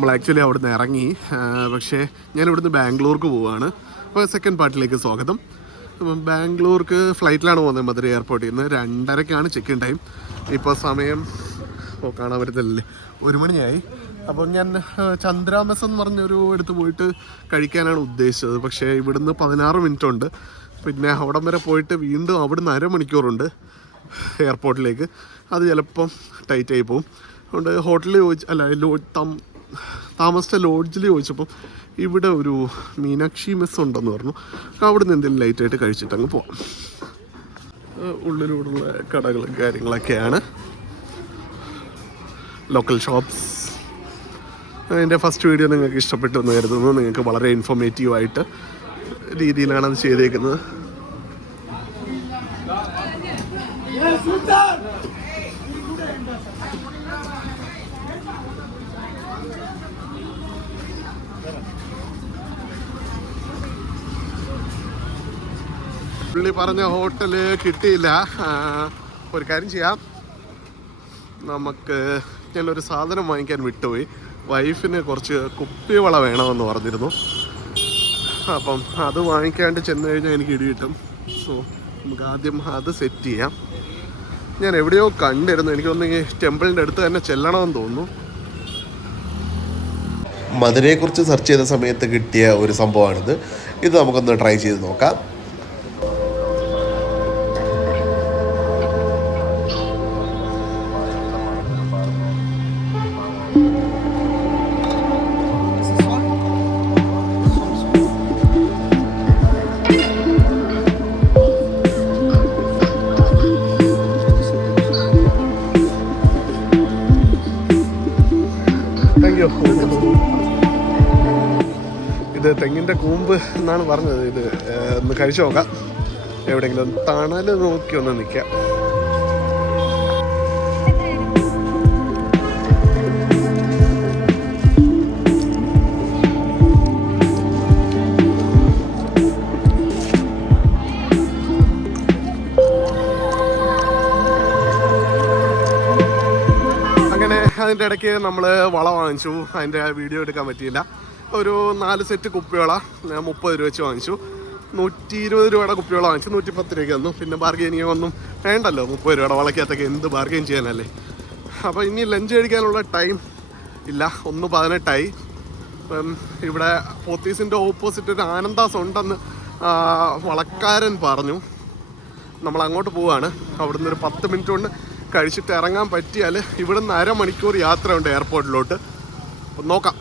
നമ്മൾ ആക്ച്വലി അവിടുന്ന് ഇറങ്ങി. പക്ഷേ ഞാൻ ഇവിടുന്ന് ബാംഗ്ലൂർക്ക് പോവുകയാണ്. അപ്പോൾ സെക്കൻഡ് പാർട്ടിലേക്ക് സ്വാഗതം. അപ്പം ബാംഗ്ലൂർക്ക് ഫ്ലൈറ്റിലാണ് പോകുന്നത് മധുര എയർപോർട്ടിൽ നിന്ന്. 2:30-ക്കാണ് ചെക്ക് ഇൻ ടൈം. ഇപ്പോൾ സമയം കാണാൻ പറ്റത്തില്ലേ, 1 മണിയായി. അപ്പോൾ ഞാൻ ചന്ദ്രാമസ് എന്ന് പറഞ്ഞൊരു എടുത്ത് പോയിട്ട് കഴിക്കാനാണ് ഉദ്ദേശിച്ചത്. പക്ഷേ ഇവിടുന്ന് 16 മിനിറ്റ് ഉണ്ട്. പിന്നെ അവിടം വരെ പോയിട്ട് വീണ്ടും അവിടുന്ന് 1/2 മണിക്കൂറുണ്ട് എയർപോർട്ടിലേക്ക്. അത് ചിലപ്പം ടൈറ്റായി പോകും. അതുകൊണ്ട് ഹോട്ടലിൽ താമസിച്ച ലോഡ്ജിൽ ചോദിച്ചപ്പം ഇവിടെ ഒരു മീനാക്ഷി മെസ് ഉണ്ടെന്ന് പറഞ്ഞു. അവിടെ നിന്ന് എന്തെങ്കിലും ലൈറ്റായിട്ട് കഴിച്ചിട്ട് അങ്ങ് പോവാം. ഉള്ളിലൂടെയുള്ള കടകളും കാര്യങ്ങളൊക്കെയാണ്, ലോക്കൽ ഷോപ്സ്. എൻ്റെ ഫസ്റ്റ് വീഡിയോ നിങ്ങൾക്ക് ഇഷ്ടപ്പെട്ടു എന്ന് കരുതുന്നു. നിങ്ങൾക്ക് വളരെ ഇൻഫോർമേറ്റീവായിട്ട് രീതിയിലാണ് അത് ചെയ്തേക്കുന്നത്. പുള്ളി പറഞ്ഞ ഹോട്ടല് കിട്ടിയില്ല. ഒരു കാര്യം ചെയ്യാം, ഞാനൊരു സാധനം വാങ്ങിക്കാൻ വിട്ടുപോയി. വൈഫിന് കുറച്ച് കുപ്പിവള വേണമെന്ന് പറഞ്ഞിരുന്നു. അപ്പം അത് വാങ്ങിക്കാണ്ട് ചെന്ന് കഴിഞ്ഞാൽ എനിക്ക് ഇടി കിട്ടും. സോ നമുക്ക് ആദ്യം അത് സെറ്റ് ചെയ്യാം. ഞാൻ എവിടെയോ കണ്ടിരുന്നു, എനിക്കൊന്ന് ഈ ടെമ്പിളിൻ്റെ അടുത്ത് തന്നെ ചെല്ലണമെന്ന് തോന്നുന്നു. മധുരയെക്കുറിച്ച് സെർച്ച് ചെയ്ത സമയത്ത് കിട്ടിയ ഒരു സംഭവമാണിത്. ഇത് നമുക്കൊന്ന് ട്രൈ ചെയ്ത് നോക്കാം. ഇത് തെങ്ങിൻ്റെ കൂമ്പ് എന്നാണ് പറഞ്ഞത്. ഇത് ഒന്ന് കഴിച്ചു നോക്കാം. എവിടെയെങ്കിലും തണൽ നോക്കി ഒന്ന് നിൽക്കാം. അങ്ങനെ അതിൻ്റെ ഇടയ്ക്ക് നമ്മൾ വള വാങ്ങിച്ചു. അതിൻ്റെ വീഡിയോ എടുക്കാൻ പറ്റിയില്ല. ഒരു 4 സെറ്റ് കുപ്പിവള 30 രൂപ വെച്ച് വാങ്ങിച്ചു. 120 രൂപയുടെ കുപ്പിവള വാങ്ങിച്ചു. 110 രൂപയ്ക്ക് തന്നു. പിന്നെ ബാർഗെയിനിങ് ഒന്നും വേണ്ടല്ലോ, 30 രൂപയുടെ വളയ്ക്കകത്തൊക്കെ എന്ത് ബാർഗെയിൻ ചെയ്യാനല്ലേ. അപ്പോൾ ഇനി ലഞ്ച് കഴിക്കാനുള്ള ടൈം ഇല്ല, 1:18ആയി. ഇവിടെ പോത്തീസിൻ്റെ ഓപ്പോസിറ്റ് ഒരു ആനന്ദാസ് ഉണ്ടെന്ന് വളക്കാരൻ പറഞ്ഞു. നമ്മൾ അങ്ങോട്ട് പോവുകയാണ്. അവിടുന്ന് ഒരു 10 മിനിറ്റ് കൊണ്ട് കഴിച്ചിട്ട് ഇറങ്ങാൻ പറ്റിയാൽ ഇവിടുന്ന് 1/2 മണിക്കൂർ യാത്രയുണ്ട് എയർപോർട്ടിലോട്ട്. അപ്പം നോക്കാം.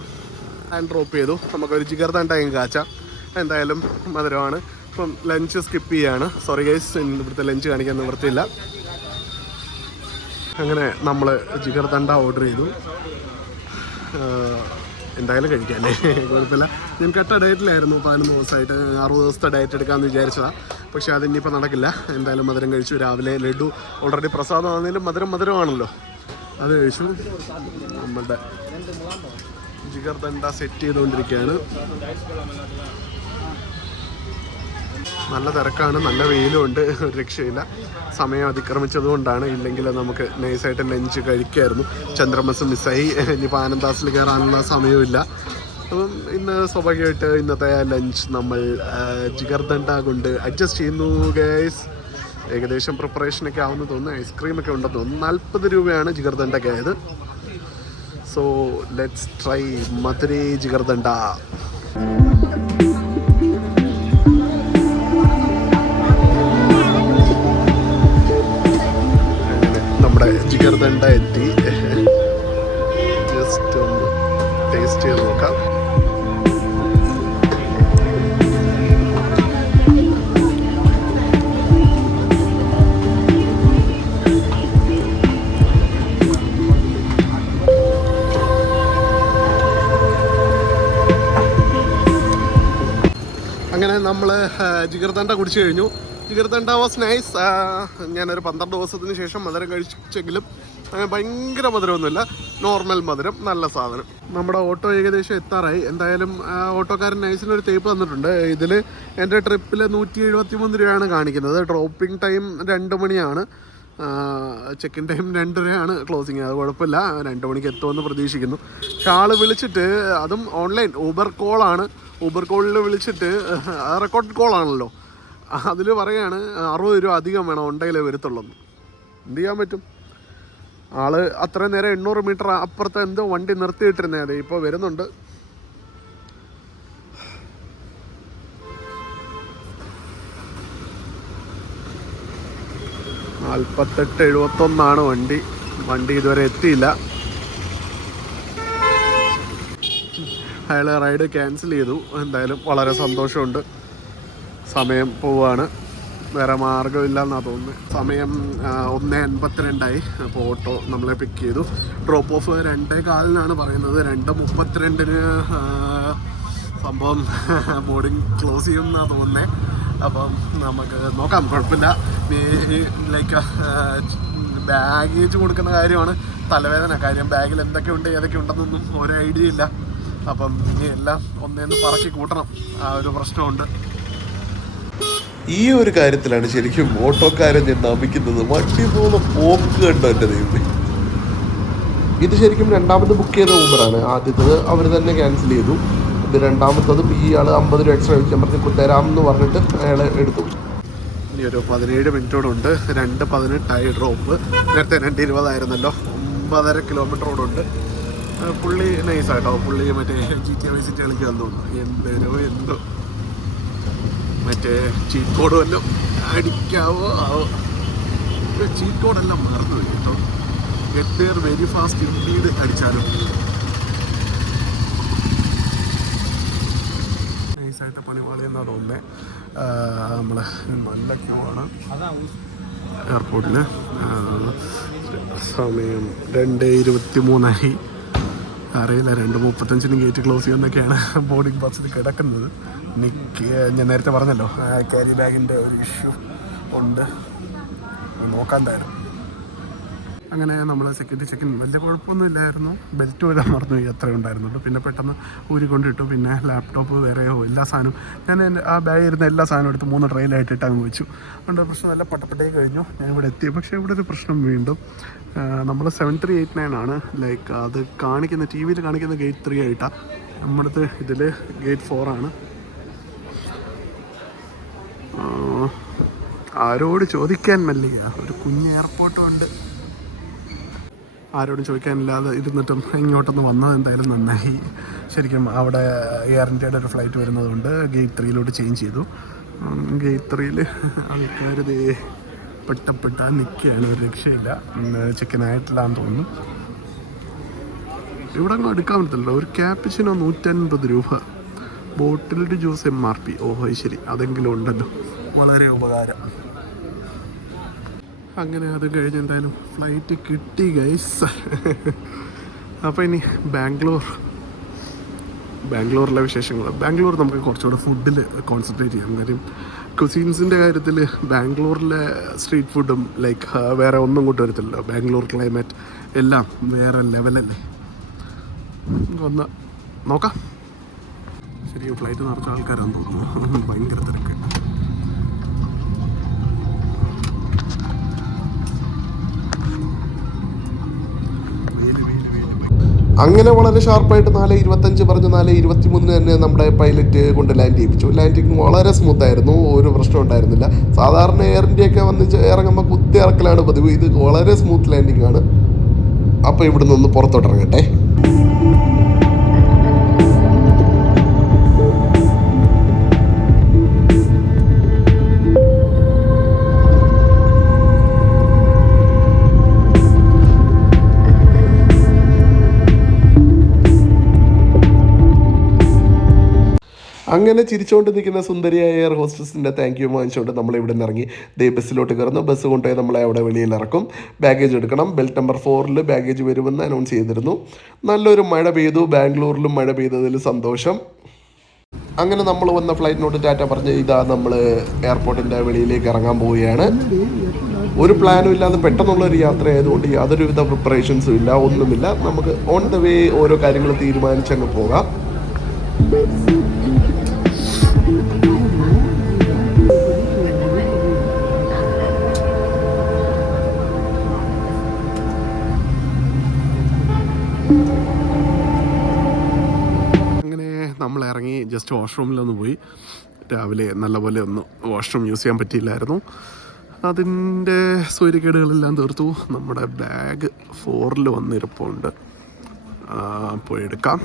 ഹാൻഡ് ഡ്രോപ്പ് ചെയ്തു. നമുക്കൊരു ജിഗർദണ്ഡയും കാച്ചാം. എന്തായാലും മധുരമാണ്. ഇപ്പം ലഞ്ച് സ്കിപ്പ് ചെയ്യാണ്. സോറി ഗൈസ്, ഇവിടുത്തെ ലഞ്ച് കാണിക്കാൻ നിവൃത്തിയില്ല. അങ്ങനെ നമ്മൾ ജിഗർദണ്ഡ ഓർഡർ ചെയ്തു. എന്തായാലും കഴിക്കാല്ലേ, കുഴപ്പമില്ല. ഞാൻ കട്ട ഡയറ്റിലായിരുന്നു 11 ദിവസമായിട്ട്. 60 ദിവസത്തെ ഡയറ്റ് എടുക്കാമെന്ന് വിചാരിച്ചതാണ്. പക്ഷേ അതിനിപ്പോൾ നടക്കില്ല. എന്തായാലും മധുരം കഴിച്ചു. രാവിലെ ലഡു ഓൾറെഡി പ്രസാദമാണെങ്കിലും മധുരമാണല്ലോ, അത് കഴിച്ചു. നമ്മളുടെ ജിഗർദണ്ഡ സെറ്റ് ചെയ്തുകൊണ്ടിരിക്കുകയാണ്. നല്ല തിരക്കാണ്, നല്ല വെയിലും ഉണ്ട്, ഒരു രക്ഷയില്ല. സമയം അതിക്രമിച്ചതുകൊണ്ടാണ്. ഇല്ലെങ്കിൽ നമുക്ക് നൈസായിട്ട് ലഞ്ച് കഴിക്കായിരുന്നു. ചന്ദ്രമസ് മിസ്സായി. ഇനിയിപ്പോൾ ആനന്ദാസിൽ കയറാനുള്ള സമയമില്ല. അപ്പം ഇന്ന് സ്വാഭാവികമായിട്ട് ഇന്നത്തെ ലഞ്ച് നമ്മൾ ജിഗർദണ്ഡ കൊണ്ട് അഡ്ജസ്റ്റ് ചെയ്യുന്നു ഗൈസ്. ഏകദേശം പ്രിപ്പറേഷനൊക്കെ ആവുമെന്ന് തോന്നുന്നു. ഐസ്ക്രീമൊക്കെ ഉണ്ടെന്ന് തോന്നുന്നു. 40 രൂപയാണ് ജിഗർദണ്ഡയ്ക്ക് ആയത്. So let's try Mathura Jigardanda. നമ്മുടെ ജിഗർദണ്ഡ എത്തി. ജസ്റ്റ് ഒന്ന് ടേസ്റ്റ് ചെയ്ത് നോക്കാം. അങ്ങനെ നമ്മൾ ജിഗർദണ്ഡ കുടിച്ചു കഴിഞ്ഞു. Jigarthanda was nice. ഞാനൊരു 12 ദിവസത്തിന് ശേഷം മധുരം കഴിച്ചെങ്കിലും ഭയങ്കര മധുരമൊന്നുമില്ല, നോർമൽ മധുരം, നല്ല സാധനം. നമ്മുടെ ഓട്ടോ ഏകദേശം എത്താറായി. എന്തായാലും ഓട്ടോക്കാരൻ നൈസിനൊരു തേപ്പ് തന്നിട്ടുണ്ട്. ഇതിൽ എൻ്റെ ട്രിപ്പിൽ 173 രൂപയാണ് കാണിക്കുന്നത്. ഡ്രോപ്പിംഗ് ടൈം 2 മണിയാണ്. Check in time 2:30 closing. അത് കുഴപ്പമില്ല, 2 മണിക്ക് എത്തുമെന്ന് പ്രതീക്ഷിക്കുന്നു. പക്ഷെ ആൾ വിളിച്ചിട്ട്, അതും ഓൺലൈൻ ഊബർ കോളാണ്. ഊബർ കോളിൽ വിളിച്ചിട്ട്, റെക്കോർഡ് കോളാണല്ലോ, അതിൽ പറയുകയാണ് 60 രൂപ അധികം വേണം, ഉണ്ടെങ്കിലേ വരത്തുള്ളൂ. എന്ത് ചെയ്യാൻ പറ്റും? ആള് അത്രയും നേരം 800 മീറ്റർ അപ്പുറത്ത് എന്തോ വണ്ടി നിർത്തിയിട്ടിരുന്നേ. അതെ, ഇപ്പോൾ വരുന്നുണ്ട്. (4871) വണ്ടി ഇതുവരെ എത്തിയില്ല. അയാൾ റൈഡ് ക്യാൻസൽ ചെയ്തു. എന്തായാലും വളരെ സന്തോഷമുണ്ട്. സമയം പോവാണ്, വേറെ മാർഗ്ഗമില്ലെന്നാണ് തോന്നുന്നത്. സമയം 1:82. അപ്പോൾ ഓട്ടോ നമ്മളെ പിക്ക് ചെയ്തു. ഡ്രോപ്പ് ഓഫ് 2:15 പറയുന്നത്. 2:32 സംഭവം ബോർഡിങ് ക്ലോസ് ചെയ്യുമെന്നാണ് തോന്നുന്നത്. അപ്പം നമുക്ക് നോക്കാം, കുഴപ്പമില്ല. ലൈക്ക് ബാഗേജ് കൊടുക്കുന്ന കാര്യമാണ് തലവേദന. കാര്യം ബാഗിൽ എന്തൊക്കെയുണ്ട് ഏതൊക്കെ ഉണ്ടെന്നൊന്നും ഒരു ഐഡിയ ഇല്ല. അപ്പം ഇനി എല്ലാം ഒന്നേന്ന് പറക്കി കൂട്ടണം, ആ ഒരു പ്രശ്നമുണ്ട്. ഈ ഒരു കാര്യത്തിലാണ് ശരിക്കും ഓട്ടോക്കാരൻ ഞാൻ നമിക്കുന്നത്. വണ്ടി പോകുന്ന പോക്ക് കണ്ടോ എൻ്റെ ദൈവമേ. ഇത് ശരിക്കും രണ്ടാമത് ബുക്ക് ചെയ്ത ഊബറാണ്. ആദ്യത്തത് അവർ തന്നെ ക്യാൻസൽ ചെയ്തു. ഇത് രണ്ടാമത്തതും ഈ ആൾ 50 രൂപ എക്സ്ട്രാ വെച്ചാൽ പറഞ്ഞ് തരാമെന്ന് പറഞ്ഞിട്ട് അയാൾ എടുത്തു. ഇനി ഒരു 17 മിനിറ്റോടുണ്ട്. 2:18 ഡ്രോപ്പ്. നേരത്തെ 2:20 9.5 കിലോമീറ്റർ റോഡുണ്ട്. പുള്ളി നൈസായിട്ടോ. പുള്ളി മറ്റേ GTA Vice City കളിക്കാൻ തോന്നുന്നു. എന്തോ മറ്റേ ചീറ്റ് കോഡ് വല്ലതും അടിക്കാവോ ആവോ. ചീറ്റ് കോഡെല്ലാം മറന്നു പോയി കേട്ടോ. Get there very fast indeed അടിച്ചാലും നൈസായിട്ട് പണിപാളി എന്നാണ് തോന്നുന്നത്. നമ്മൾ നല്ല ക്യൂ ആണ് എയർപോർട്ടിൽ. സമയം 2:23. അറിയില്ല, 2:35 ഗേറ്റ് ക്ലോസ് ചെയ്യുമെന്നൊക്കെയാണ് ബോർഡിംഗ് ബസ്സിൽ കിടക്കുന്നത്. ഞാൻ നേരത്തെ പറഞ്ഞല്ലോ, ക്യാരി ബാഗിൻ്റെ ഒരു ഇഷ്യൂ ഉണ്ട്, നോക്കാൻ തരും. അങ്ങനെ നമ്മൾ സെക്യൂരിറ്റി ചെക്കിൻ വലിയ കുഴപ്പമൊന്നും ഇല്ലായിരുന്നു. ബെൽറ്റ് വരാൻ മറന്നു പോയി, അത്രേ ഉണ്ടായിരുന്നുള്ളൂ. പിന്നെ പെട്ടെന്ന് ഊരിക്കൊണ്ടിട്ടു. പിന്നെ ലാപ്ടോപ്പ് വേറെയോ എല്ലാ സാധനവും ഞാൻ ആ ബാഗിൽ ഇരുന്ന എല്ലാ സാധനവും എടുത്ത് 3 ട്രെയിലായിട്ട് ഇട്ട് അങ്ങ് വെച്ചു. അതുകൊണ്ട് പ്രശ്നം നല്ല പട്ടപ്പട്ടേ കഴിഞ്ഞു. ഞാൻ ഇവിടെ എത്തി. പക്ഷേ ഇവിടെ ഒരു പ്രശ്നം വീണ്ടും. നമ്മൾ 7389 ആണ് ലൈക്ക് അത് കാണിക്കുന്ന, ടി വിയിൽ കാണിക്കുന്ന ഗേറ്റ് 3 ആയിട്ടാണ്. നമ്മുടെ ഇതിൽ ഗേറ്റ് 4 ആണ്. ആരോട് ചോദിക്കാൻ മല്ലിക, ഒരു കുഞ്ഞ് എയർപോർട്ടും ഉണ്ട്. ആരോടും ചോദിക്കാനില്ലാതെ ഇരുന്നിട്ടും ഇങ്ങോട്ടൊന്ന് വന്നത് എന്തായാലും നന്നായി. ശരിക്കും അവിടെ എയർ ഇന്ത്യയുടെ ഒരു ഫ്ലൈറ്റ് വരുന്നതുകൊണ്ട് ഗേറ്റ് 3 ചേഞ്ച് ചെയ്തു. ഗേറ്റ് 3 ആൾക്കാർ പെട്ടപ്പെട്ടാൽ നിൽക്കുകയാണ്, ഒരു രക്ഷയില്ല. ചെക്കനായിട്ടില്ലാന്ന് തോന്നുന്നു. ഇവിടെ അങ്ങ് എടുക്കാൻ പറ്റത്തില്ല. ഒരു ക്യാപ്പിച്ചിനോ 150 രൂപ. Bottled juice MRP. ഓഹോ ശരി, അതെങ്കിലും ഉണ്ടല്ലോ, വളരെ ഉപകാരം. അങ്ങനെ അത് കഴിഞ്ഞ് എന്തായാലും ഫ്ലൈറ്റ് കിട്ടി ഗൈസ്. അപ്പോൾ ഇനി ബാംഗ്ലൂരിലെ വിശേഷങ്ങൾ. ബാംഗ്ലൂർ നമുക്ക് കുറച്ചുകൂടെ ഫുഡിൽ കോൺസെൻട്രേറ്റ് ചെയ്യാം. കാര്യം കുസീൻസിൻ്റെ കാര്യത്തിൽ ബാംഗ്ലൂരിലെ സ്ട്രീറ്റ് ഫുഡും ലൈക്ക് വേറെ ഒന്നും കൊണ്ട് വരത്തില്ലല്ലോ. ബാംഗ്ലൂർ ക്ലൈമറ്റ് എല്ലാം വേറെ ലെവലല്ലേ. ഒന്ന് നോക്കാം. ശരിക്കും ഫ്ലൈറ്റ് നിറച്ച ആൾക്കാരാണെന്ന് തോന്നുന്നു, ഭയങ്കര തിരക്ക്. അങ്ങനെ വളരെ ഷാർപ്പായിട്ട് 4:25 പറഞ്ഞ് 4:23 തന്നെ നമ്മുടെ പൈലറ്റ് കൊണ്ട് ലാൻഡ് ചെയ്യിപ്പിച്ചു. ലാൻഡിങ് വളരെ സ്മൂത്ത് ആയിരുന്നു, ഒരു പ്രശ്നം ഉണ്ടായിരുന്നില്ല. സാധാരണ എയർ ഇന്ത്യയൊക്കെ വന്ന് ഇറങ്ങുമ്പോൾ കുത്തി ഇറക്കലാണ് പതിവ്. ഇത് വളരെ സ്മൂത്ത് ലാൻഡിങ് ആണ്. അപ്പോൾ ഇവിടുന്ന് ഒന്ന് പുറത്തോട്ടിറങ്ങട്ടെ. അങ്ങനെ ചിരിച്ചുകൊണ്ട് നിൽക്കുന്ന സുന്ദരിയായ എയർ ഹോസ്റ്റസിൻ്റെ താങ്ക് യു വാങ്ങിച്ചുകൊണ്ട് നമ്മൾ ഇവിടെ നിന്ന് ഇറങ്ങി ബസ്സിലോട്ട് കയറുന്നു. ബസ് കൊണ്ടുപോയി നമ്മളെ അവിടെ വെളിയിൽ ഇറക്കും. ബാഗേജ് എടുക്കണം. ബെൽറ്റ് നമ്പർ 4 ബാഗേജ് വരുമെന്ന് അനൗൺസ് ചെയ്തിരുന്നു. നല്ലൊരു മഴ പെയ്തു. ബാംഗ്ലൂരിലും മഴ പെയ്തതിൽ സന്തോഷം. അങ്ങനെ നമ്മൾ വന്ന ഫ്ലൈറ്റിനോട് ടാറ്റ പറഞ്ഞ് ഇതാ നമ്മൾ എയർപോർട്ടിൻ്റെ വെളിയിലേക്ക് ഇറങ്ങാൻ പോവുകയാണ്. ഒരു പ്ലാനും ഇല്ലാതെ പെട്ടെന്നുള്ളൊരു യാത്ര ആയതുകൊണ്ട് യാതൊരുവിധ പ്രിപ്പറേഷൻസും ഇല്ല, ഒന്നുമില്ല. നമുക്ക് ഓൺ ദ വേ ഓരോ കാര്യങ്ങൾ തീരുമാനിച്ചങ്ങ് പോകാം. നമ്മൾ ഇറങ്ങി ജസ്റ്റ് വാഷ്റൂമിലൊന്ന് പോയി. രാവിലെ നല്ലപോലെ ഒന്ന് വാഷ്റൂം യൂസ് ചെയ്യാൻ പറ്റിയില്ലായിരുന്നു. അതിൻ്റെ സൗകര്യക്കേടുകളെല്ലാം തീർത്തു. നമ്മുടെ ബാഗ് 4-ൽ വന്നിരിപ്പുണ്ട്. പോയി എടുക്കാം.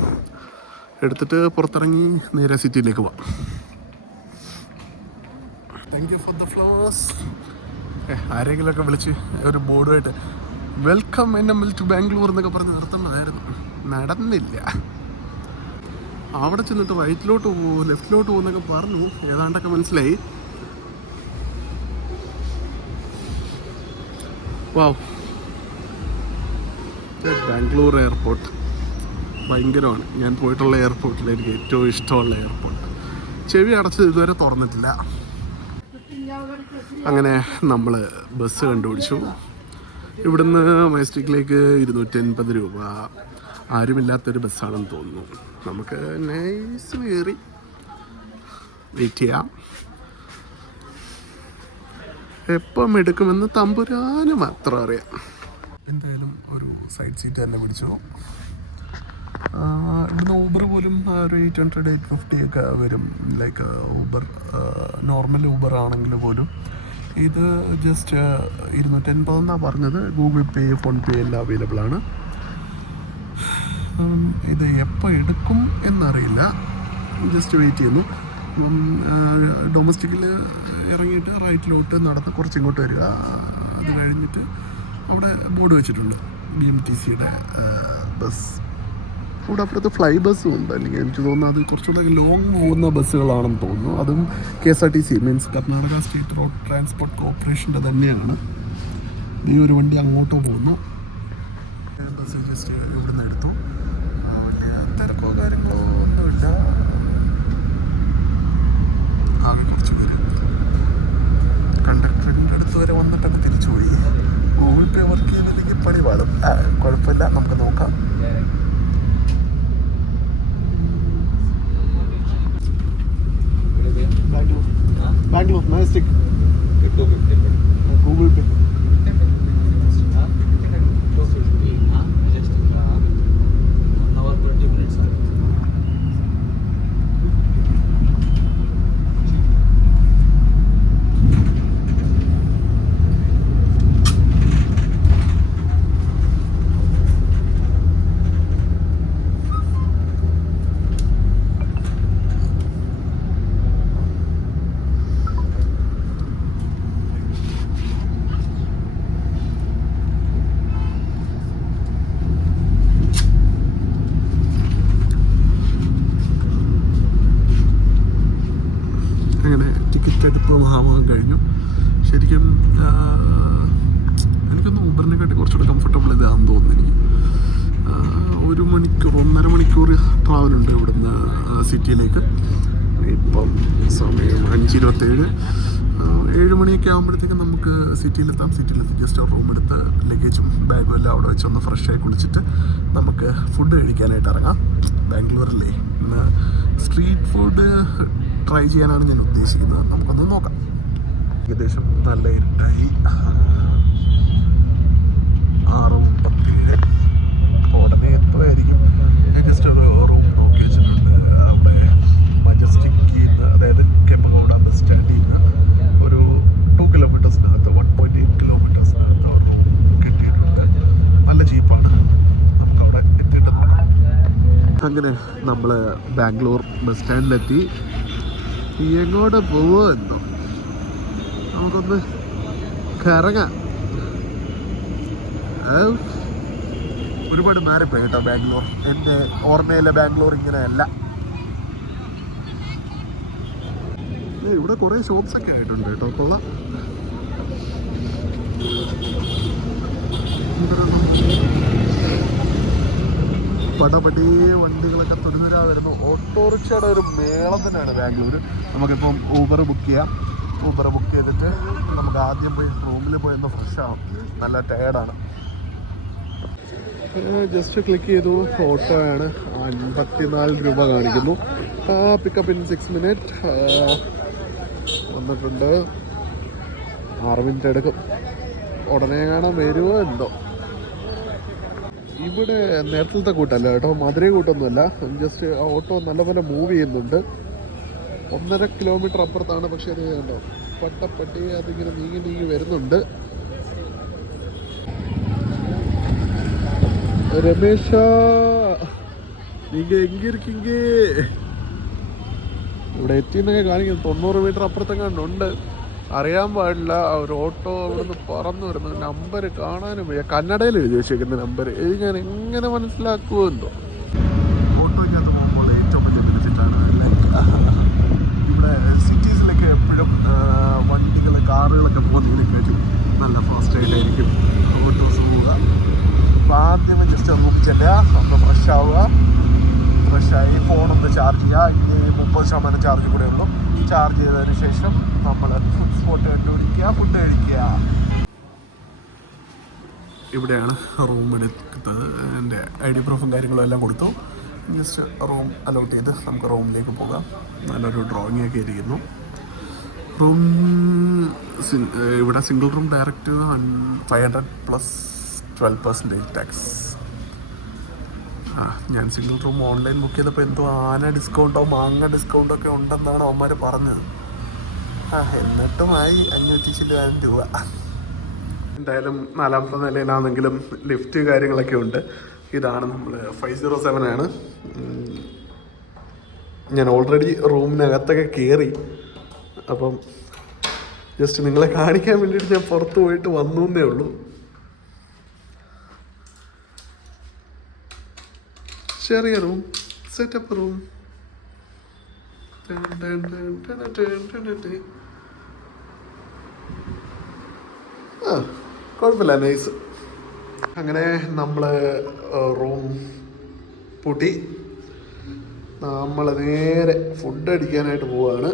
എടുത്തിട്ട് പുറത്തിറങ്ങി നേരെ സിറ്റിയിലേക്ക് പോവാം. Thank you for the flowers. ആരെങ്കിലുമൊക്കെ വിളിച്ച് ഒരു ബോർഡുമായിട്ട് വെൽക്കം NML ടു ബാംഗ്ലൂർ എന്നൊക്കെ പറഞ്ഞ് നിർത്തേണ്ടതായിരുന്നു. നടന്നില്ല. അവിടെ ചെന്നിട്ട് റൈറ്റിലോട്ട് പോകുമോ ലെഫ്റ്റിലോട്ട് പോകുമെന്നൊക്കെ പറഞ്ഞു. ഏതാണ്ടൊക്കെ മനസ്സിലായി. വാവ്, ബാംഗ്ലൂർ എയർപോർട്ട് ഭയങ്കരമാണ്. ഞാൻ പോയിട്ടുള്ള എയർപോർട്ടിൽ എനിക്ക് ഏറ്റവും ഇഷ്ടമുള്ള എയർപോർട്ട്. ചെവി അടച്ചത് ഇതുവരെ തുറന്നിട്ടില്ല. അങ്ങനെ നമ്മൾ ബസ് കണ്ടുപിടിച്ചു. ഇവിടുന്ന് മജസ്റ്റിക്കിലേക്ക് 280 രൂപ. ആരുമില്ലാത്തൊരു ബസ്സാണെന്ന് തോന്നുന്നു. നമുക്ക് നൈസ് കയറി വെയിറ്റ് ചെയ്യാം. എപ്പം എടുക്കുമെന്ന് തമ്പുരാന് മാത്രം അറിയാം. എന്തായാലും ഒരു സൈഡ് സീറ്റ് തന്നെ പിടിച്ചു. ഇവിടുന്ന് ഊബർ പോലും ഒരു 800-850 ഒക്കെ വരും. ലൈക്ക് ഊബർ നോർമൽ ഊബർ ആണെങ്കിൽ പോലും ഇത് ജസ്റ്റ് 280 എന്നാണ് പറഞ്ഞത്. ഗൂഗിൾ പേ, ഫോൺ പേ എല്ലാം അവൈലബിൾ ആണ്. ഇത് എപ്പോൾ എടുക്കും എന്നറിയില്ല. ജസ്റ്റ് വെയിറ്റ് ചെയ്യുന്നു. ഡൊമസ്റ്റിക്കിൽ ഇറങ്ങിയിട്ട് റൈറ്റിലോട്ട് നടന്ന് കുറച്ചിങ്ങോട്ട് വരിക. അത് കഴിഞ്ഞിട്ട് അവിടെ ബോർഡ് വെച്ചിട്ടുണ്ട് BMTCയുടെ ബസ്. ഇവിടെ അപ്പുറത്ത് ഫ്ലൈ ബസ്സും ഉണ്ട്. അല്ലെങ്കിൽ എനിക്ക് തോന്നുന്നു അത് കുറച്ചുകൂടെ ലോങ് പോകുന്ന ബസ്സുകളാണെന്ന് തോന്നുന്നു. അതും KSRTC means Karnataka state road transport കോർപ്പറേഷൻ്റെ തന്നെയാണ്. ഈ ഒരു വണ്ടി അങ്ങോട്ടോ പോകുന്നു. ബസ് ജസ്റ്റ് ഇവിടുന്ന് എടുത്തു. വലിയ തിരക്കോ കാര്യങ്ങളോ ഒന്നുമില്ല. ആകെ കുറച്ച് പേര് കണ്ടക്ടറിൻ്റെ അടുത്ത് വരെ വന്നിട്ടൊക്കെ തിരിച്ചുപോയി. ഗൂഗിൾ പേ വർക്ക് ചെയ്തില്ലെങ്കിൽ പണി പാടും. കുഴപ്പമില്ല, നമുക്ക് നോക്കാം. Bangalore, Majestic. Google Pay. അങ്ങനെ ടിക്കറ്റ് എടുപ്പ് മഹാമഹം കഴിഞ്ഞു. ശരിക്കും എനിക്കൊന്ന് ഊബറിനെക്കാട്ടി കുറച്ചുകൂടെ കംഫർട്ടബിൾ ഇതാണെന്ന് തോന്നുന്നു എനിക്ക്. 1 മണിക്കൂർ 1.5 മണിക്കൂർ ട്രാവലുണ്ട് ഇവിടുന്ന് സിറ്റിയിലേക്ക്. ഇപ്പം സമയം 5:27. 7 മണിയൊക്കെ ആകുമ്പോഴത്തേക്കും നമുക്ക് സിറ്റിയിലെത്താം. സിറ്റിയിലെത്തി ജസ്റ്റ് റൂം എടുത്ത് ലഗേജും ബാഗും എല്ലാം അവിടെ വെച്ച് ഒന്ന് ഫ്രഷായി കുളിച്ചിട്ട് നമുക്ക് ഫുഡ് കഴിക്കാനായിട്ട് ഇറങ്ങാം. ബാംഗ്ലൂരിലെ ഇന്ന് സ്ട്രീറ്റ് ഫുഡ് ട്രൈ ചെയ്യാനാണ് ഞാൻ ഉദ്ദേശിക്കുന്നത്. നമുക്കൊന്ന് നോക്കാം. ഏകദേശം നല്ല ഇരുട്ടായി. 6:37. ഉടനെ എത്തുമായിരിക്കും. ഞാൻ ജസ്റ്റ് ഒരു റൂം നോക്കി വെച്ചിട്ടുണ്ട്. നമ്മുടെ മജസ്റ്റിക്കിൽ നിന്ന്, അതായത് കെമ്പഗൌഡ ബസ് സ്റ്റാൻഡിൽ നിന്ന് ഒരു 2 കിലോമീറ്റേഴ്സിനകത്ത് 1.8 കിലോമീറ്റേഴ്സിനകത്ത് റൂം കിട്ടിയിട്ടുണ്ട്. നല്ല ചീപ്പാണ്. നമുക്കവിടെ എത്തിയിട്ട് നോക്കാം. അങ്ങനെ നമ്മൾ ബാംഗ്ലൂർ ബസ് സ്റ്റാൻഡിലെത്തി. എങ്ങോട്ട് പോവോ എന്തോ, നമുക്കൊന്ന് കറങ്ങാം. ഒരുപാട് മാറിപ്പോയി കേട്ടോ ബാംഗ്ലൂർ. എൻ്റെ ഓർമ്മയിലെ ബാംഗ്ലൂർ ഇങ്ങനെയല്ല. ഇവിടെ കുറേ ഷോപ്സ് ഒക്കെ ആയിട്ടുണ്ട് കേട്ടോ. കൊള്ളാം. പടപടി വണ്ടികളൊക്കെ തുടിതുരാ വരുന്നു. ഓട്ടോറിക്ഷയുടെ ഒരു മേളം തന്നെയാണ് ബാംഗ്ലൂർ. നമുക്കിപ്പം ഊബർ ബുക്ക് ചെയ്യാം. ഊബർ ബുക്ക് ചെയ്തിട്ട് നമുക്ക് ആദ്യം പോയി റൂമിൽ പോയി ഒന്ന് ഫ്രഷ് ആവും. നല്ല ടയേർഡാണ്. ജസ്റ്റ് ക്ലിക്ക് ചെയ്തു. ഓട്ടോ ആണ്. 54 രൂപ കാണിക്കുന്നു. പിക്കപ്പ് ഇൻ 6 മിനിറ്റ് വന്നിട്ടുണ്ട്. 6 മിനിറ്റ് എടുക്കും. ഉടനെ കാണാൻ വരുമോ എന്തോ. ഇവിടെ നേരത്തെ കൂട്ടല്ല കേട്ടോ, മധുരൈ കൂട്ടൊന്നുമല്ല. ജസ്റ്റ് ഓട്ടോ നല്ലപോലെ മൂവ് ചെയ്യുന്നുണ്ട്. 1.5 കിലോമീറ്റർ അപ്പുറത്താണ്. പക്ഷെ അത് കണ്ടോ, പട്ടപ്പട്ടി അതിങ്ങനെ നീങ്ങി നീങ്ങി വരുന്നുണ്ട്. രമേശ നീങ്ക എങ്കിരിക്കിങ്ക ഇവിടെ എത്തിയെന്നൊക്കെ കാണിക്കും. 90 മീറ്റർ അപ്പുറത്തെങ്ങാണ്ടുണ്ട്, അറിയാൻ പാടില്ല. ഒരു ഓട്ടോ അവിടുന്ന് പറന്നു വരുന്നു. നമ്പർ കാണാനും വയ്യ, കന്നഡയിൽ എഴുതി വെച്ചേക്കുന്ന നമ്പർ. ഇത് ഞാൻ എങ്ങനെ മനസ്സിലാക്കുമോ എന്തോ. ഓട്ടോയ്ക്കകത്ത് പോകുമ്പോൾ ഏറ്റവും വലിയ ബെനിഫിറ്റാണ് ഇവിടെ സിറ്റീസിലൊക്കെ എപ്പോഴും വണ്ടികൾ കാറുകളൊക്കെ പോകുന്നതിനെക്കാട്ടും നല്ല ഫാസ്റ്റ് ആയിട്ടായിരിക്കും ഓട്ടോസ് പോവുക. അപ്പോൾ ആദ്യമേ ജസ്റ്റ് റൂമിൽ ചെല്ലുക, നമുക്ക് ഫ്രഷ് ആവുക, ഫ്രഷായി ഫോണൊന്ന് ചാർജ് ചെയ്യുക. ഇനി 30% ചാർജ് കൂടെ ഉള്ളൂ. ചാർജ് ചെയ്തതിന് ശേഷം നമ്മൾ ഫുഡ് സ്പോട്ട് കണ്ടുപിടിക്കുക, ഫുഡ് കഴിക്കുക. ഇവിടെയാണ് റൂം എടുത്തത്. എൻ്റെ ID പ്രൂഫും കാര്യങ്ങളും എല്ലാം കൊടുത്തു. ജസ്റ്റ് റൂം അലോട്ട് ചെയ്ത് നമുക്ക് റൂമിലേക്ക് പോകാം. നല്ലൊരു ഡ്രോയിങ് ഒക്കെ ഇരിക്കുന്നു. റൂം ഇവിടെ single room direct 500 plus 12% tax. ഞാൻ സിംഗിൾ റൂം ഓൺലൈൻ ബുക്ക് ചെയ്തപ്പോൾ എന്തോ ആന ഡിസ്കൗണ്ടോ മാങ്ങ ഡിസ്കൗണ്ടോ ഒക്കെ ഉണ്ടെന്നാണ് അവന്മാർ പറഞ്ഞത്. എന്നിട്ടുമായി 500 രൂപ. എന്തായാലും 4ാമത്തെ നിലയിലാണെങ്കിലും ലിഫ്റ്റ് കാര്യങ്ങളൊക്കെ ഉണ്ട്. ഇതാണ് നമ്മൾ 507 ആണ്. ഞാൻ ഓൾറെഡി റൂമിനകത്തൊക്കെ കയറി. അപ്പം ജസ്റ്റ് നിങ്ങളെ കാണിക്കാൻ വേണ്ടിയിട്ട് ഞാൻ പുറത്ത് പോയിട്ട് വന്നു എന്നേ ഉള്ളൂ. ചെറിയ റൂം, സെറ്റപ്പ് റൂം. കുഴപ്പമില്ല, നൈസ്. അങ്ങനെ നമ്മൾ റൂം പൂട്ടി നമ്മൾ നേരെ ഫുഡ് അടിക്കാനായിട്ട് പോവാണ്.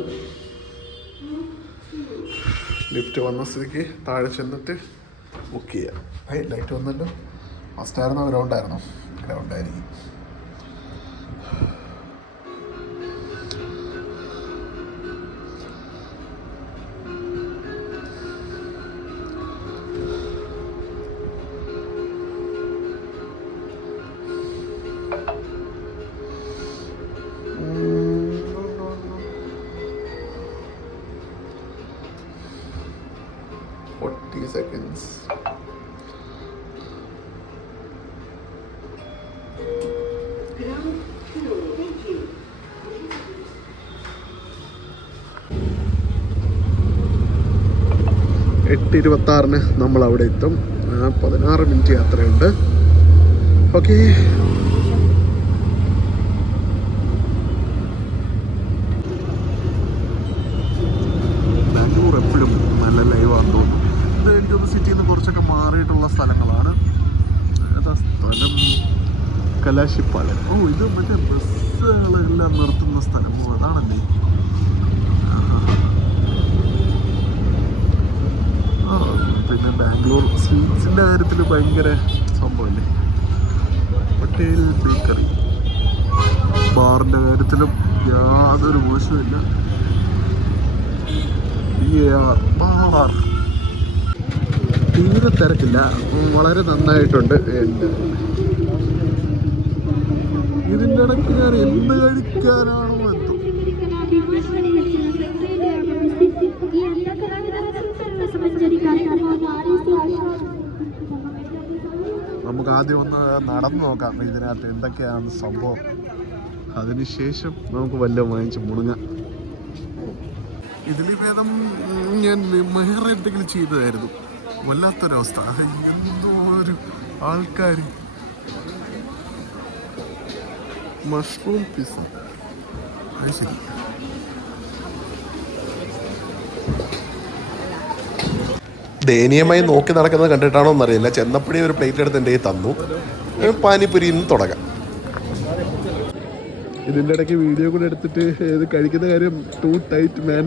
ലിഫ്റ്റ് വന്ന സ്ഥിതിക്ക് താഴെ ചെന്നിട്ട് ബുക്ക് ചെയ്യാം. ലൈറ്റ് വന്നല്ലോ. ഫസ്റ്റായിരുന്നോ ഗ്രൗണ്ടായിരുന്നോ? ഗ്രൗണ്ടായിരിക്കും. seconds. എട്ട് 26 നമ്മൾ അവിടെ എത്തും. 16 മിനിറ്റ് യാത്രയുണ്ട്. ഓക്കെ, ബാംഗ്ലൂർ എപ്പോഴും നല്ല ലൈവാന്ന് തോന്നുന്നു. ഇത് എനിക്കൊന്ന് സിറ്റിയിൽ നിന്ന് കുറച്ചൊക്കെ മാറിയിട്ടുള്ള സ്ഥലങ്ങളാണ്. ഏതാ സ്ഥലം? കലാശിപ്പാലം. ഇത് മറ്റേ ബസ്സുകളെല്ലാം നിർത്തുന്ന സ്ഥലം. അതാണല്ലേ. പിന്നെ ബാംഗ്ലൂർ സ്വീറ്റ്സിൻ്റെ കാര്യത്തിൽ ഭയങ്കര സംഭവമല്ലേ. പട്ടേൽ ബേക്കറി. ബാറിൻ്റെ കാര്യത്തിലും യാതൊരു മോശമില്ല. ബാർ തീരെ തിരക്കില്ല, വളരെ നന്നായിട്ടുണ്ട്. ഇതിൻ്റെ ഇടയ്ക്ക് ഞാൻ എന്ത് കഴിക്കാനാണോ എന്തോ. നമുക്ക് ആദ്യം ഒന്ന് നടന്നു നോക്കാം ഇതിനകത്ത് എന്തൊക്കെയാണ് സംഭവം. അതിനുശേഷം നമുക്ക് വല്ലതും വാങ്ങിച്ച് മുണുങ്ങാം. ഇതിൽ ഭേദം ഞാൻ വേറെ എന്തെങ്കിലും ചെയ്തതായിരുന്നു. വല്ലാത്തൊരവസ്ഥ. എന്തോ ഒരു ആൾക്കാർ. Mushroom pizza. അത് ശരി. ദയനീയമായി നോക്കി നടക്കുന്നത് കണ്ടിട്ടാണോ എന്നറിയില്ല. ചെന്നപ്പടി ഒരു പ്ലേറ്റ് എടുത്ത് എൻ്റെ കയ്യിൽ തന്നു. പാനിപ്പുരിയിൽ നിന്ന് തുടങ്ങാം. ഇതിൻ്റെ ഇടയ്ക്ക് വീഡിയോ കൂടെ എടുത്തിട്ട് ഇത് കഴിക്കുന്ന കാര്യം ടു ടൈറ്റ് മാൻ.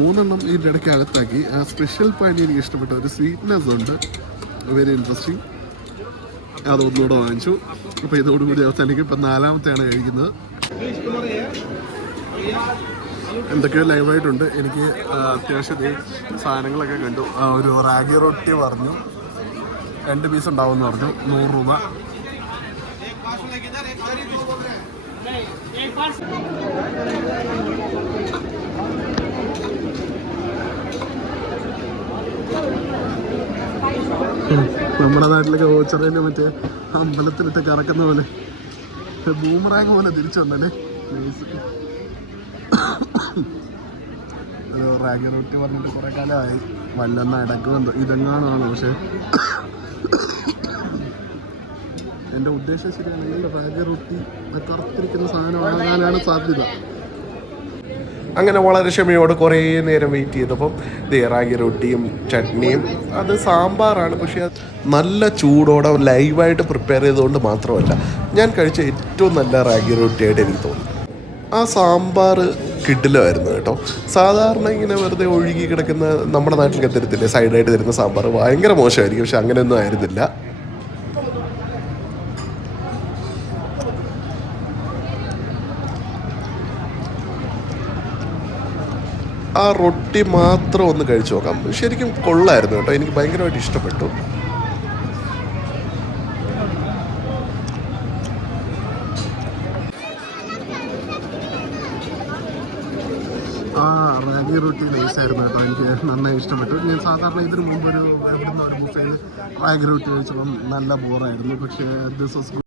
മൂന്നെണ്ണം ഇതിൻ്റെ ഇടയ്ക്ക് അകത്താക്കി. ആ സ്പെഷ്യൽ പാനി എനിക്ക് ഇഷ്ടപ്പെട്ടു. ഒരു സ്വീറ്റ്നെസ് ഉണ്ട്, വെരി ഇൻട്രസ്റ്റിംഗ്. അതൊന്നുകൂടെ വാങ്ങിച്ചു. അപ്പോൾ ഇതോടുകൂടി അവസാനിക്കും. ഇപ്പം 4മത്തെയാണ് കഴിക്കുന്നത്. എന്തൊക്കെയോ ലൈവായിട്ടുണ്ട്. എനിക്ക് അത്യാവശ്യം സാധനങ്ങളൊക്കെ കണ്ടു. ഒരു റാഗി റൊട്ടി പറഞ്ഞു, 2 പീസ് ഉണ്ടാവുമെന്ന് പറഞ്ഞു, 100 രൂപ. നമ്മുടെ നാട്ടിലൊക്കെ ഓച്ചറേൻ്റെ മറ്റേ അമ്പലത്തിലിട്ട് കറക്കുന്ന പോലെ ബൂമറാങ് പോലെ തിരിച്ചു വന്നല്ലേ. ഒരു റാഗി റൊട്ടി പറഞ്ഞിട്ട് കുറേ കാലമായി. വല്ലെന്ന ഇടക്കുമെന്തോ ഇതെങ്ങാനാണ്. പക്ഷേ എൻ്റെ ഉദ്ദേശം ശരിയാണെങ്കിൽ റാഗി റൊട്ടി കറുത്തിരിക്കുന്ന സാധനം ആകാനാണ് സാധ്യത. അങ്ങനെ വളരെ ക്ഷമയോടെ കുറേ നേരം വെയിറ്റ് ചെയ്തപ്പം റാഗി റൊട്ടിയും ചട്നിയും, അത് സാമ്പാറാണ്. പക്ഷേ നല്ല ചൂടോടെ ലൈവായിട്ട് പ്രിപ്പയർ ചെയ്തുകൊണ്ട് മാത്രമല്ല, ഞാൻ കഴിച്ച ഏറ്റവും നല്ല റാഗി റൊട്ടിയായിട്ട് എനിക്ക് തോന്നി. ആ സാമ്പാർ കിടിലമായിരുന്നു കേട്ടോ. സാധാരണ ഇങ്ങനെ വെറുതെ ഒഴുകി കിടക്കുന്ന നമ്മുടെ നാട്ടിലൊക്കെ തരത്തില്ലേ സൈഡായിട്ട് തരുന്ന സാമ്പാർ, ഭയങ്കര മോശമായിരിക്കും. പക്ഷെ അങ്ങനെയൊന്നും ആയിരുന്നില്ല. ആ റൊട്ടി മാത്രം ഒന്ന് കഴിച്ചു നോക്കാം. ശരിക്കും കൊള്ളായിരുന്നു കേട്ടോ, എനിക്ക് ഭയങ്കരമായിട്ട് ഇഷ്ടപ്പെട്ടു. റാഗി റൊട്ടി നൈസായിരുന്നു കേട്ടോ, എനിക്ക് നന്നായി ഇഷ്ടപ്പെട്ടു. ഞാൻ സാധാരണ ഇതിന് മുമ്പ് ഒരു ബുഫേയിൽ റാഗി റൊട്ടി കഴിച്ചപ്പം നല്ല ബോറായിരുന്നു. പക്ഷേ this was good.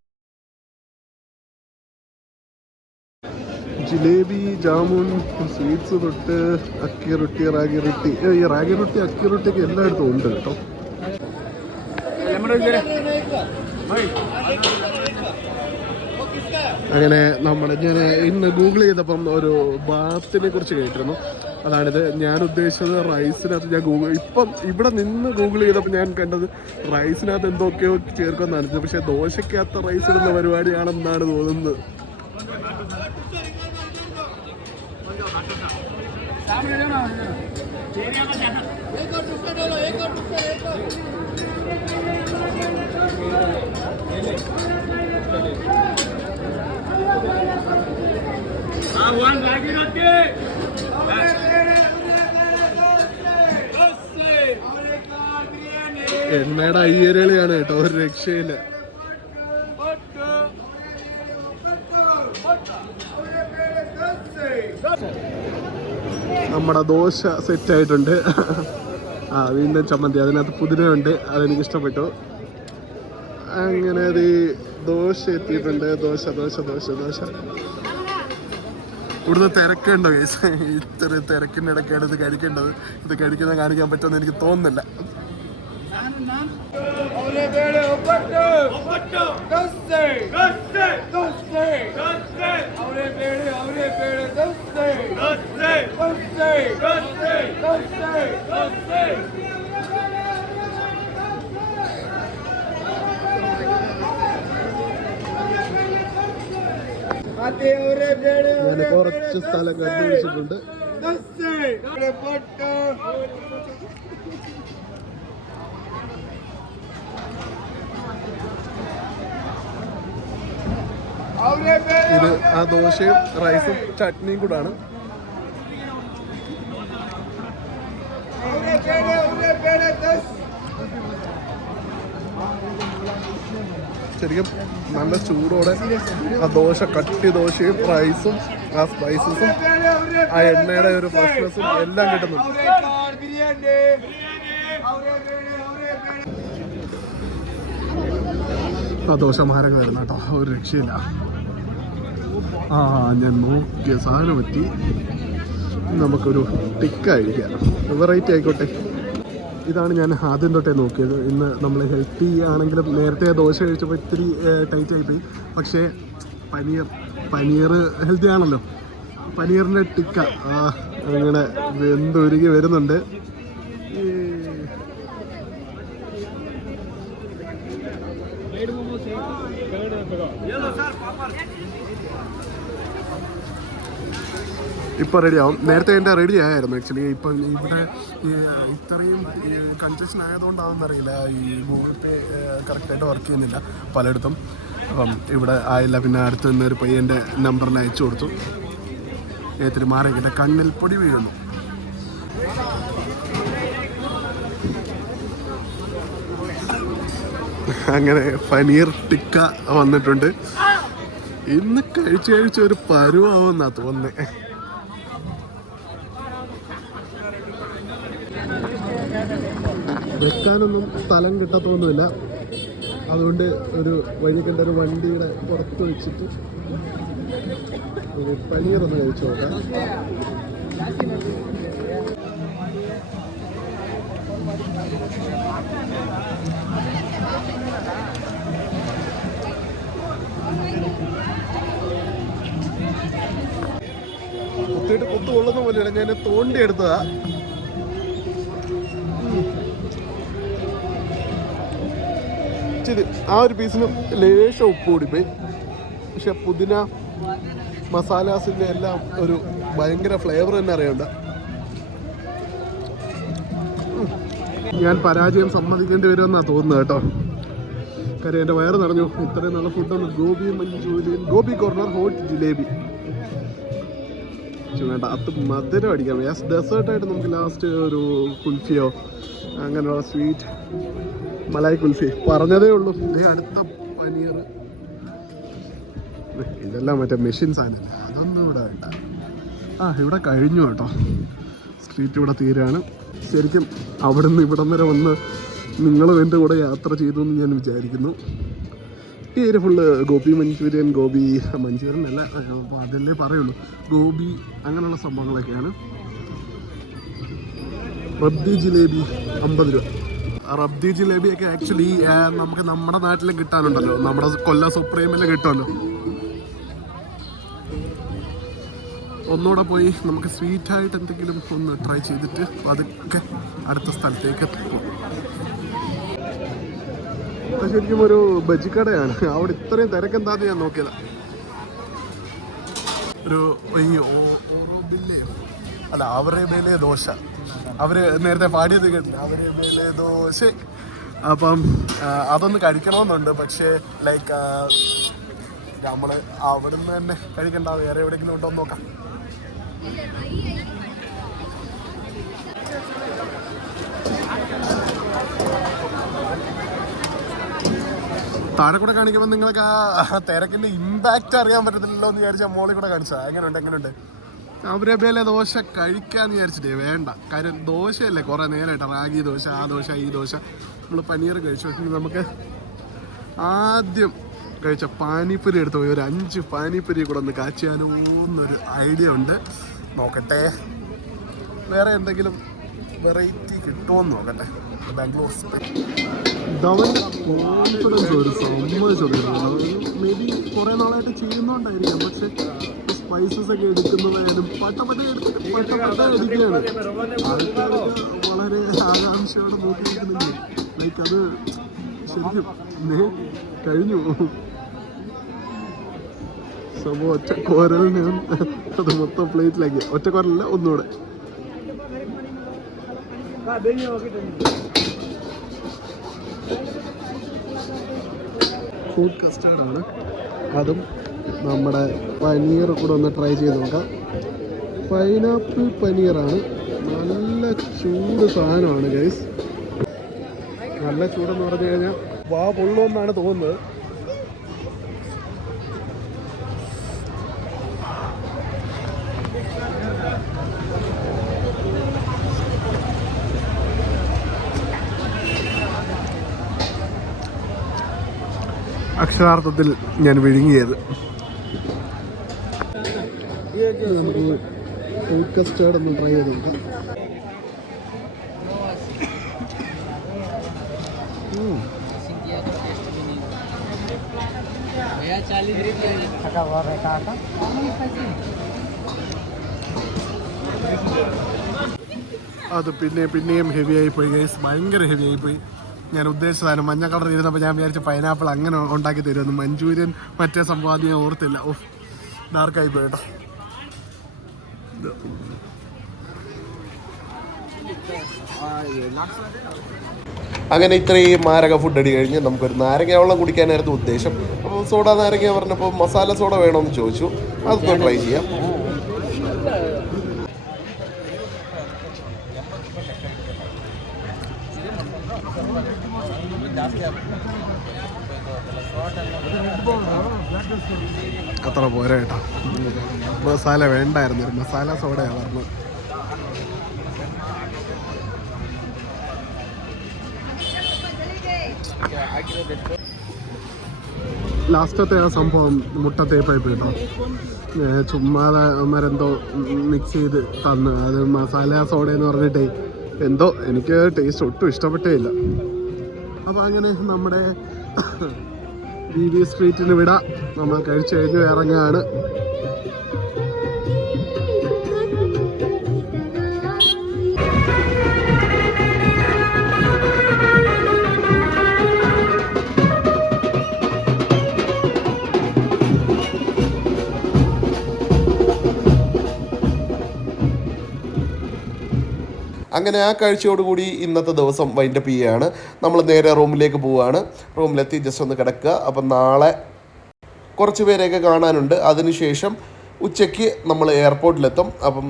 Jalebi, jamun, sweets തൊട്ട് അക്കി റൊട്ടി, റാഗി റൊട്ടി. ഈ റാഗി റൊട്ടി അക്കി റൊട്ടിയൊക്കെ എല്ലായിടത്തും ഉണ്ട് കേട്ടോ. അങ്ങനെ ഞാൻ ഇന്ന് ഗൂഗിൾ ചെയ്തപ്പം ഒരു ബാത്തിനെ കുറിച്ച് കേട്ടിരുന്നു. അതാണിത്. ഞാൻ ഉദ്ദേശിച്ചത് റൈസിനകത്ത് ഞാൻ ഇപ്പം ഇവിടെ നിന്ന് ഗൂഗിൾ ചെയ്തപ്പോൾ ഞാൻ കണ്ടത് റൈസിനകത്ത് എന്തൊക്കെയോ ചേർക്കുമെന്നാണ്. പക്ഷേ ദോശയ്ക്കകത്ത് റൈസ് ഇടുന്ന പരിപാടിയാണെന്നാണ് തോന്നുന്നത്. എണ്ണയുടെ അയ്യരളിയാണ് കേട്ടോ, ഒരു രക്ഷയില്ല. നമ്മുടെ ദോശ സെറ്റായിട്ടുണ്ട്. വീണ്ടും ചമ്മന്തി, അതിനകത്ത് പുതിനയുണ്ട്, അതെനിക്കിഷ്ടപ്പെട്ടു. അങ്ങനെ അത് ദോശ എത്തിയിട്ടുണ്ട്. ദോശ ദോശ ദോശ ദോശ. ഇവിടുന്ന് തിരക്കുണ്ടോ ഗൈസ്? ഇത്ര തിരക്കിൻ്റെ ഇടയ്ക്കാണ് ഇത് കഴിക്കേണ്ടത്. ഇത് കഴിക്കുന്നത് കാണിക്കാൻ പറ്റുമെന്ന് എനിക്ക് തോന്നുന്നില്ല. ഞാൻ കുറച്ച് സ്ഥലം കണ്ടുപിടിച്ചിട്ടുണ്ട്. ഇത് ആ ദോശയും റൈസും ചട്നിയും കൂടാണ്. ശരിക്കും നല്ല ചൂടോടെ ആ ദോശ, കട്ടി ദോശയും റൈസും ആ സ്പൈസസും ആ എണ്ണയുടെ ഒരു ഫ്രഷ്നെസ്സും എല്ലാം കിട്ടുന്നുണ്ട്. ആ ദോശ മാരകമായിരുന്നു കേട്ടോ, ഒരു രക്ഷയില്ല. ഞാൻ നോക്കിയ സാധനം പറ്റി. നമുക്കൊരു ടിക്ക കഴിക്കാം, വെറൈറ്റി ആയിക്കോട്ടെ. ഇതാണ് ഞാൻ ആദ്യം തൊട്ടേ നോക്കിയത്. ഇന്ന് നമ്മൾ ഹെൽത്തി ആണെങ്കിലും നേരത്തെ ദോശ കഴിച്ചപ്പോൾ ഇത്തിരി ടൈറ്റ് ആയിപ്പോയി. പക്ഷേ പനീർ ഹെൽത്തി ആണല്ലോ. പനീറിൻ്റെ ടിക്ക അങ്ങനെ വെന്തൊരുകി വരുന്നുണ്ട്. ഇപ്പോൾ റെഡിയാവും. നേരത്തെ എൻ്റെ റെഡി ആയിരുന്നു ആക്ച്വലി. ഇപ്പം ഇവിടെ ഇത്രയും കൺജഷൻ ആയതുകൊണ്ടാണെന്നറിയില്ല, ഈ ഗൂഗിൾ പേ കറക്റ്റായിട്ട് വർക്ക് ചെയ്യുന്നില്ല പലയിടത്തും. അപ്പം ഇവിടെ ആയില്ല. പിന്നെ അടുത്ത് നിന്നൊരു പയ്യൻ്റെ നമ്പറിൽ അയച്ചു കൊടുത്തു. ഏത്തിരി മാറിക്കിட்ட കണ്ണിൽ പൊടി വീഴുന്നു. അങ്ങനെ പനീർ ടിക്ക വന്നിട്ടുണ്ട്. ഇന്ന് കഴിച്ച് ഒരു പരുവാവുന്നാ തോന്നുന്നത്. വെക്കാനൊന്നും സ്ഥലം കിട്ടത്തൊന്നുമില്ല. അതുകൊണ്ട് ഒരു വഴി കണ്ട ഒരു വണ്ടിയുടെ പുറത്ത് വെച്ചിട്ട് ഒരു പനീറൊന്ന് കഴിച്ചു നോക്കാം. കുത്തിയിട്ട് കുത്തു കൊള്ളുന്ന പോലെയാണ്. ഞാൻ തോണ്ടി എടുത്തതാ. ആ ഒരു പീസിനും ലേശം ഉപ്പ് കൂടിപ്പോയി. പക്ഷെ പുതിന മസാലാസിൻ്റെ എല്ലാം ഒരു ഭയങ്കര ഫ്ലേവർ തന്നെ അറിയണ്ട. ഞാൻ പരാജയം സമ്മതിക്കേണ്ടി വരുമെന്നാണ് തോന്നുന്നത് കേട്ടോ. കാര്യം എൻ്റെ വയറ് നിറഞ്ഞു. ഇത്രയും നല്ല ഫുഡൊന്ന് ഗോബി മഞ്ചൂരിയൻ, ഗോബി കോർണർ, ഹോട്ട് ജിലേബി വേണ്ട. അത് മധുരം അടിക്കാം. യെസ്, ഡെസേർട്ടായിട്ട് നമുക്ക് ലാസ്റ്റ് ഒരു കുൽഫിയോ അങ്ങനെയുള്ള സ്വീറ്റ് മലായി കുൽഫി പറഞ്ഞതേ ഉള്ളൂ. അടുത്ത പനീർ. ഇതെല്ലാം മറ്റേ മെഷീൻ സാധനമല്ല, അതൊന്നും ഇവിടെ വേണ്ട. ഇവിടെ കഴിഞ്ഞു കേട്ടോ. സ്ട്രീറ്റ് ഇവിടെ തീരാണ്. ശരിക്കും അവിടെ നിന്ന് ഇവിടം വരെ വന്ന് നിങ്ങളും എൻ്റെ കൂടെ യാത്ര ചെയ്തു എന്ന് ഞാൻ വിചാരിക്കുന്നു. ഈ area full gobi manchurian, gobi manchurian അല്ല, അപ്പോൾ അതല്ലേ പറയുള്ളൂ, ഗോബി അങ്ങനെയുള്ള സംഭവങ്ങളൊക്കെയാണ്. റബ്ദി ജിലേബി 50 രൂപ. റബ്ദി ജിലേബിയൊക്കെ ആക്ച്വലി നമുക്ക് നമ്മുടെ നാട്ടിലും കിട്ടാനുണ്ടല്ലോ, നമ്മുടെ കൊല്ലം സുപ്രീമിലും കിട്ടുമല്ലോ. ഒന്നുകൂടെ പോയി നമുക്ക് സ്വീറ്റായിട്ട് എന്തെങ്കിലും ഒന്ന് ട്രൈ ചെയ്തിട്ട് അതൊക്കെ അടുത്ത സ്ഥലത്തേക്ക് എത്തും. ശരിക്കും ഒരു ബജിക്കടയാണ്. അവിടെ ഇത്രയും തിരക്കെന്താന്ന് ഞാൻ നോക്കിയതാ. ഒരു ഓറോബില്ലയോ അല്ല, അവരേബേലെ ദോശ. അവർ നേരത്തെ പാടിയത് കേട്ടില്ല, അവരേബേലെ ദോശ. അപ്പം അതൊന്ന് കഴിക്കണമെന്നുണ്ട്. പക്ഷേ ലൈക്ക് നമ്മൾ അവിടെ നിന്ന് തന്നെ കഴിക്കണ്ട, വേറെ എവിടെയെങ്കിലും ഉണ്ടോ എന്ന് നോക്കാം. താഴെ കൂടെ കാണിക്കുമ്പോൾ നിങ്ങൾക്ക് ആ തിരക്കിൻ്റെ ഇമ്പാക്റ്റ് അറിയാൻ പറ്റത്തില്ലല്ലോ എന്ന് വിചാരിച്ചാൽ മോളിൽ കൂടെ കാണിച്ചതാണ്. എങ്ങനെയുണ്ട് അവരേബേലെ ദോശ കഴിക്കാമെന്ന് വിചാരിച്ചിട്ടേ വേണ്ട. കാര്യം ദോശയല്ലേ കുറേ നേരമായിട്ട്, റാഗി ദോശ, ആ ദോശ, ഈ ദോശ. നമ്മൾ പനീർ കഴിച്ചു. പക്ഷേ നമുക്ക് ആദ്യം കഴിച്ച പാനിപ്പൂരി എടുത്ത് പോയി ഒരു 5 പാനിപ്പൂരി കൂടെ ഒന്ന് കാച്ചിയാലോ എന്നൊരു ഐഡിയ ഉണ്ട്. നോക്കട്ടെ വേറെ എന്തെങ്കിലും വെറൈറ്റി കിട്ടുമോയെന്ന് നോക്കട്ടെ. ബാംഗ്ലൂർ ധവൻ്റെ കോൺഫിഡൻസ് ഒരു സമ്മതിച്ചോളൂ. മേ ബി കുറേ നാളായിട്ട് ചെയ്യുന്നോണ്ടായിരിക്കാം. പക്ഷെ സ്പൈസസ് ഒക്കെ എടുക്കുന്നതായാലും പട്ട അടിക്കുകയാണ്. ആൾക്കാർക്ക് വളരെ ആകാംക്ഷയോടെ നോക്കി നിൽക്കുന്നുണ്ട്. ലൈക്ക് അത് ശരിക്കും കഴിഞ്ഞു സംഭവം. ഒറ്റക്കോരലിന് അത് മൊത്തം പ്ലേറ്റിലാക്കി. ഒറ്റക്കോരലല്ല, ഒന്നുകൂടെ. ഫ്രൂട്ട് കസ്റ്റാർഡാണ്. അതും നമ്മുടെ പനീർ കൂടെ ഒന്ന് ട്രൈ ചെയ്ത് നോക്കാം. പൈനാപ്പിൾ പനീറാണ്. നല്ല ചൂട് സാധനമാണ് ഗൈസ്. നല്ല ചൂടെന്ന് പറഞ്ഞു കഴിഞ്ഞാൽ വാ പൊള്ളുമെന്നാണ് തോന്നുന്നത്. അക്ഷരാർത്ഥത്തിൽ ഞാൻ വിഴുങ്ങിയത്. നമുക്ക് ഫ്രൂട്ട് കസ്റ്റാർഡ് ഒന്ന് ട്രൈ ചെയ്ത് നോക്കാം. അത് പിന്നെയും ഹെവി ആയിപ്പോയി ഗൈസ്. ഭയങ്കര ഹെവി ആയിപ്പോയി. ഞാൻ ഉദ്ദേശിച്ചതാണ് മഞ്ഞ കളർ ഇരുന്നപ്പോൾ ഞാൻ വിചാരിച്ച പൈനാപ്പിൾ അങ്ങനെ ഉണ്ടാക്കി തരുമെന്ന്. മഞ്ചൂരിയൻ മറ്റേ സംഭവം ഞാൻ ഓർത്തില്ല. ഡാർക്കായി പോയി കേട്ടോ. അങ്ങനെ ഇത്രയും മാരക ഫുഡ് അടി കഴിഞ്ഞ് നമുക്കൊരു നാരങ്ങ വെള്ളം കുടിക്കാനായിരുന്നു ഉദ്ദേശം. അപ്പോൾ സോഡ നാരങ്ങ പറഞ്ഞപ്പോൾ മസാല സോഡ വേണമെന്ന് ചോദിച്ചു. അതൊന്ന് ട്രൈ ചെയ്യാം. അത്ര പോരാ കേട്ടോ, മസാല വേണ്ടായിരുന്നു, ഒരു മസാല സോഡയാണ് പറഞ്ഞത്. ലാസ്റ്റത്തെ ആ സംഭവം മുട്ട തേപ്പായി പോയിട്ടോ. ചുമ്മാതെ മരെന്തോ മിക്സ് ചെയ്ത് തന്ന്, അത് മസാല സോഡ എന്ന് പറഞ്ഞിട്ടേ എന്തോ എനിക്ക് ടേസ്റ്റ് ഒട്ടും ഇഷ്ടപ്പെട്ടേ ഇല്ല. അപ്പോൾ അങ്ങനെ നമ്മുടെ BB സ്ട്രീറ്റിന് വിട, നമ്മൾ കഴിച്ച് കഴിഞ്ഞ് ഇറങ്ങുകയാണ്. അങ്ങനെ ആ കാഴ്ചയോടുകൂടി ഇന്നത്തെ ദിവസം വൈൻഡപ്പ് ചെയ്യുകയാണ്. നമ്മൾ നേരെ റൂമിലേക്ക് പോവുകയാണ്. റൂമിലെത്തി ജസ്റ്റ് ഒന്ന് കിടക്കുക. അപ്പം നാളെ കുറച്ച് പേരെയൊക്കെ കാണാനുണ്ട്. അതിനുശേഷം ഉച്ചയ്ക്ക് നമ്മൾ എയർപോർട്ടിലെത്തും. അപ്പം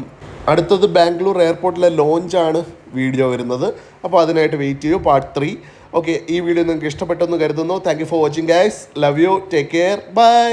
അടുത്തത് ബാംഗ്ലൂർ എയർപോർട്ടിലെ ലോഞ്ചാണ് വീഡിയോ വരുന്നത്. അപ്പോൾ അതിനായിട്ട് വെയിറ്റ് ചെയ്യൂ, പാർട്ട് 3. ഓക്കെ, ഈ വീഡിയോ നിങ്ങൾക്ക് ഇഷ്ടപ്പെട്ടെന്ന് കരുതുന്നു. Thank you for watching guys. Love you, take care, by.